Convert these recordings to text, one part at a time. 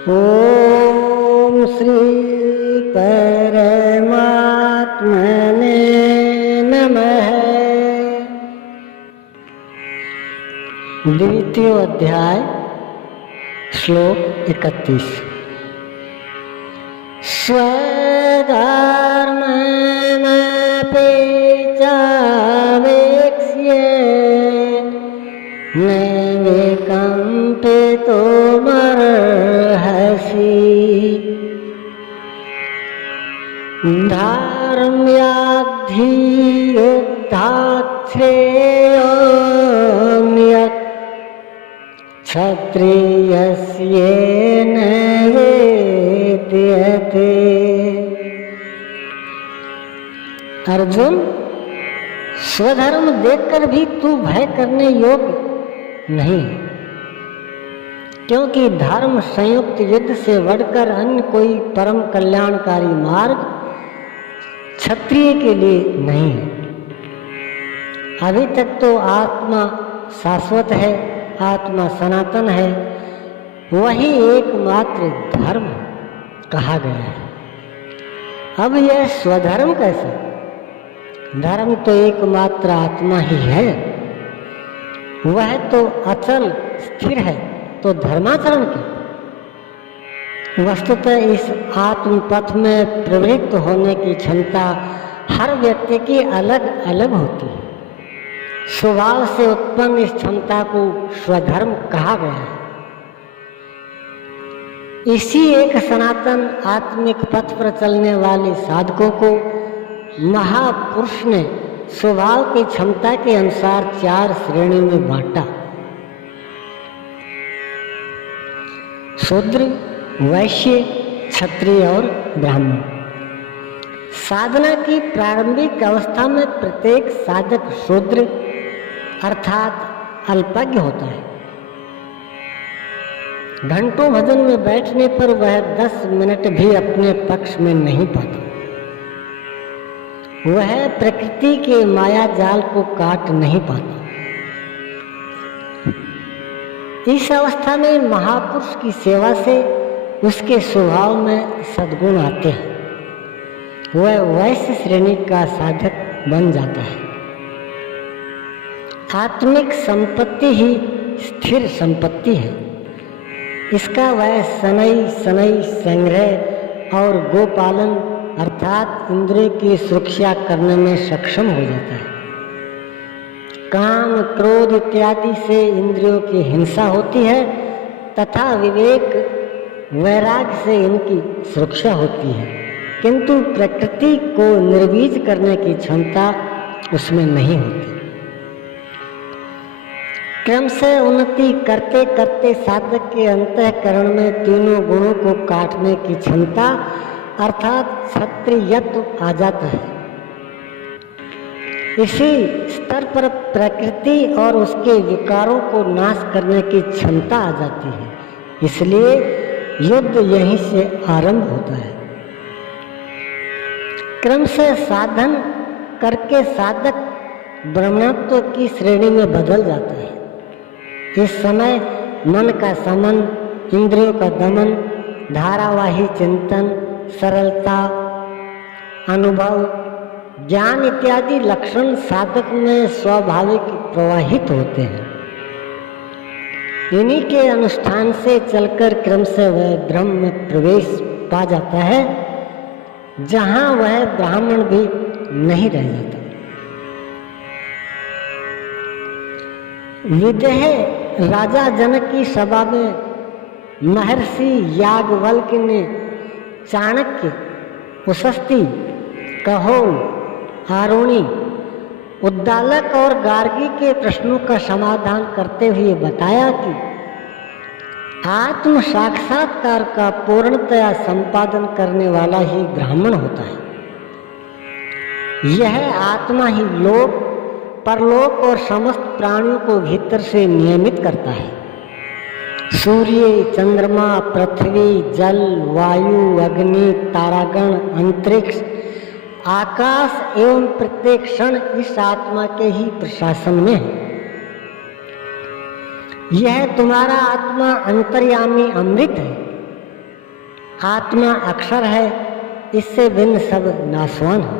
ओम श्री परमात्मने नमः। द्वितीय अध्याय श्लोक 31। स्वधर्ममपि चावेक्ष्य नैवेकम्पितो मर्हसि। धर्म्याधियुद्धात् श्रेयोऽन्यत् क्षत्रियस्येन वेद्यते। अर्जुन, स्वधर्म देखकर भी तू भय करने योग्य नहीं, क्योंकि धर्म संयुक्त युद्ध से बढ़कर अन्य कोई परम कल्याणकारी मार्ग क्षत्रिय के लिए नहीं है। अभी तक तो आत्मा शाश्वत है, आत्मा सनातन है, वही एकमात्र धर्म कहा गया है। अब यह स्वधर्म कैसे? धर्म तो एकमात्र आत्मा ही है, वह तो अचल स्थिर है, तो धर्माचरण क्यों? वस्तुतः इस आत्म पथ में प्रवृत्त होने की क्षमता हर व्यक्ति की अलग अलग होती है। स्वभाव से उत्पन्न इस क्षमता को स्वधर्म कहा गया है। इसी एक सनातन आत्मिक पथ पर चलने वाले साधकों को महापुरुष ने स्वभाव की क्षमता के अनुसार 4 श्रेणी में बांटा। शूद्र, वैश्य, क्षत्रिय और ब्राह्मण। साधना की प्रारंभिक अवस्था में प्रत्येक साधक शूद्र अर्थात अल्पज्ञ होता है। घंटों भजन में बैठने पर वह 10 मिनट भी अपने पक्ष में नहीं पाता। वह प्रकृति के माया जाल को काट नहीं पाता। इस अवस्था में महापुरुष की सेवा से उसके स्वभाव में सद्गुण आते हैं। वह वैश्य श्रेणी का साधक बन जाता है। आत्मिक संपत्ति ही स्थिर संपत्ति है। इसका वह शनै संग्रह और गोपालन अर्थात इंद्रिय की सुरक्षा करने में सक्षम हो जाता है। काम, क्रोध इत्यादि से इंद्रियों की हिंसा होती है तथा विवेक, वैराग्य से इनकी सुरक्षा होती है, किंतु प्रकृति को निर्बीज करने की क्षमता उसमें नहीं होती। क्रम से उन्नति करते करते साधक के अंतःकरण में तीनों गुणों को काटने की क्षमता अर्थात क्षत्रियत्व आ जाता है। इसी स्तर पर प्रकृति और उसके विकारों को नाश करने की क्षमता आ जाती है। इसलिए युद्ध यहीं से आरंभ होता है। क्रम से साधन करके साधक ब्रह्मत्व की श्रेणी में बदल जाता है। इस समय मन का समन, इंद्रियों का दमन, धारावाही चिंतन, सरलता, अनुभव, ज्ञान इत्यादि लक्षण साधक में स्वाभाविक प्रवाहित होते हैं। इन्हीं के अनुष्ठान से चलकर क्रम से वह ब्रह्म में प्रवेश पा जाता है, जहाँ वह ब्राह्मण भी नहीं रह जाता। विदेह राजा जनक की सभा में महर्षि याज्ञवल्क्य ने चाणक्य, उशस्ती, कहोल, आरुणि, उद्दालक और गार्गी के प्रश्नों का समाधान करते हुए बताया कि आत्म साक्षात्कार का पूर्णतया संपादन करने वाला ही ब्राह्मण होता है। यह आत्मा ही लोक, परलोक और समस्त प्राणियों को भीतर से नियमित करता है। सूर्य, चंद्रमा, पृथ्वी, जल, वायु, अग्नि, तारागण, अंतरिक्ष, आकाश एवं प्रत्येक क्षण इस आत्मा के ही प्रशासन में है। यह तुम्हारा आत्मा अंतर्यामी अमृत है। आत्मा अक्षर है, इससे भिन्न सब नाशवान है।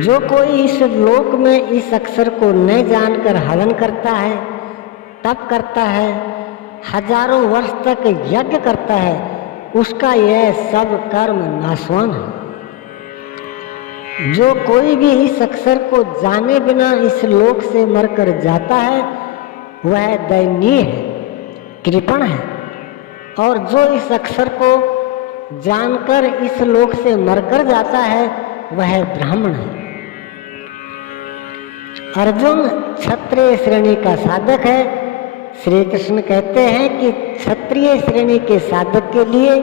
जो कोई इस लोक में इस अक्षर को न जानकर हवन करता है, तप करता है, हजारों वर्ष तक यज्ञ करता है, उसका यह सब कर्म नाशवान है। जो कोई भी इस अक्षर को जाने बिना इस लोक से मरकर जाता है, वह दयनीय है, कृपण है, और जो इस अक्षर को जानकर इस लोक से मरकर जाता है, वह ब्राह्मण है। अर्जुन क्षत्रिय श्रेणी का साधक है। श्री कृष्ण कहते हैं कि क्षत्रिय श्रेणी के साधक के लिए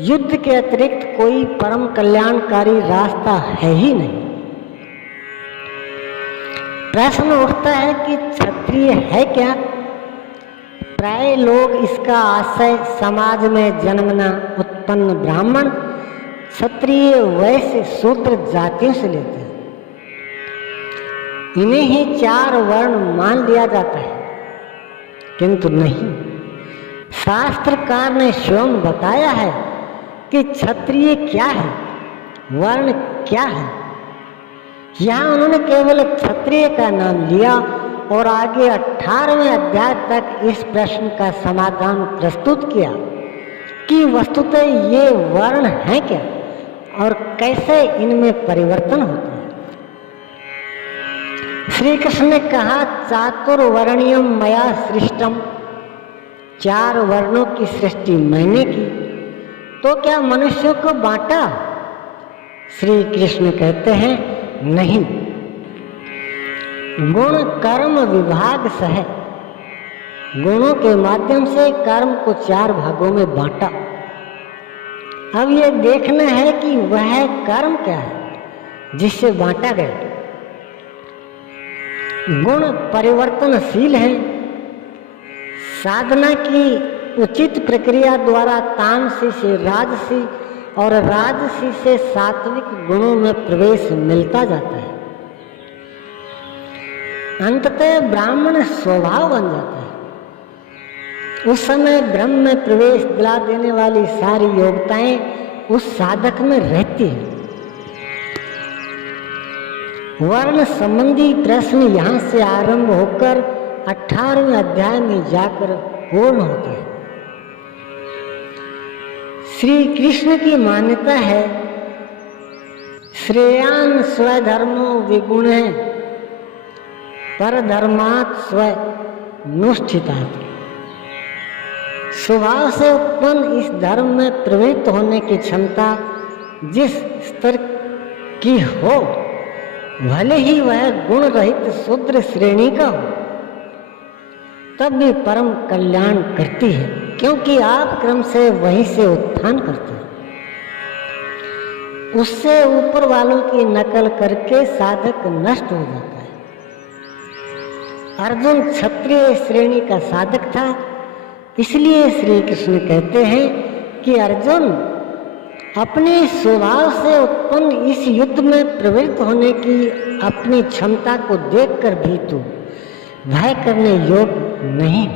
युद्ध के अतिरिक्त कोई परम कल्याणकारी रास्ता है ही नहीं। प्रश्न उठता है कि क्षत्रिय है क्या? प्राय लोग इसका आशय समाज में जन्मना उत्पन्न ब्राह्मण, क्षत्रिय, वैश्य, शूद्र जातियों से लेते हैं। इन्हें ही 4 वर्ण मान लिया जाता है, किंतु नहीं। शास्त्रकार ने स्वयं बताया है कि क्षत्रिय क्या है, वर्ण क्या है। यहाँ उन्होंने केवल क्षत्रिय का नाम लिया और आगे 18वें अध्याय तक इस प्रश्न का समाधान प्रस्तुत किया कि वस्तुतः ये वर्ण हैं क्या और कैसे इनमें परिवर्तन होता है। श्री कृष्ण ने कहा, चातुर्वर्ण्यम मया सृष्टम, 4 वर्णों की सृष्टि मैंने की, तो क्या मनुष्यों को बांटा? श्री कृष्ण कहते हैं, नहीं। गुण कर्म विभाग सह, गुणों के माध्यम से कर्म को 4 भागों में बांटा। अब यह देखना है कि वह कर्म क्या है जिससे बांटा गया। गुण परिवर्तनशील है। साधना की उचित प्रक्रिया द्वारा तामसी से राजसी और राजसी से सात्विक गुणों में प्रवेश मिलता जाता है। अंततः ब्राह्मण स्वभाव बन जाता है। उस समय ब्रह्म में प्रवेश दिला देने वाली सारी योग्यताएं उस साधक में रहती हैं। वर्ण संबंधी प्रश्न यहाँ से आरंभ होकर 18वें अध्याय में जाकर पूर्ण होते हैं। श्री कृष्ण की मान्यता है, श्रेयान स्वधर्मो विगुणे परधर्मात् स्वनुष्ठितात्। स्वभाव से उत्पन्न इस धर्म में प्रवृत्त होने की क्षमता जिस स्तर की हो, भले ही वह गुण रहित शूद्र श्रेणी का हो, तब भी परम कल्याण करती है, क्योंकि आप क्रम से वहीं से उत्थान करते हैं। उससे ऊपर वालों की नकल करके साधक नष्ट हो जाता है। अर्जुन क्षत्रिय श्रेणी का साधक था, इसलिए श्री कृष्ण कहते हैं कि अर्जुन, अपने स्वभाव से उत्पन्न इस युद्ध में प्रवृत्त होने की अपनी क्षमता को देखकर भी तू भय करने योग्य नहीं।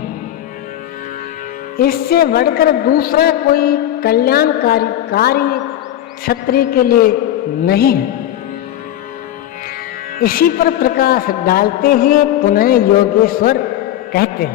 इससे बढ़कर दूसरा कोई कल्याणकारी कार्य क्षत्रिय के लिए नहीं है। इसी पर प्रकाश डालते हुए पुनः योगेश्वर कहते हैं,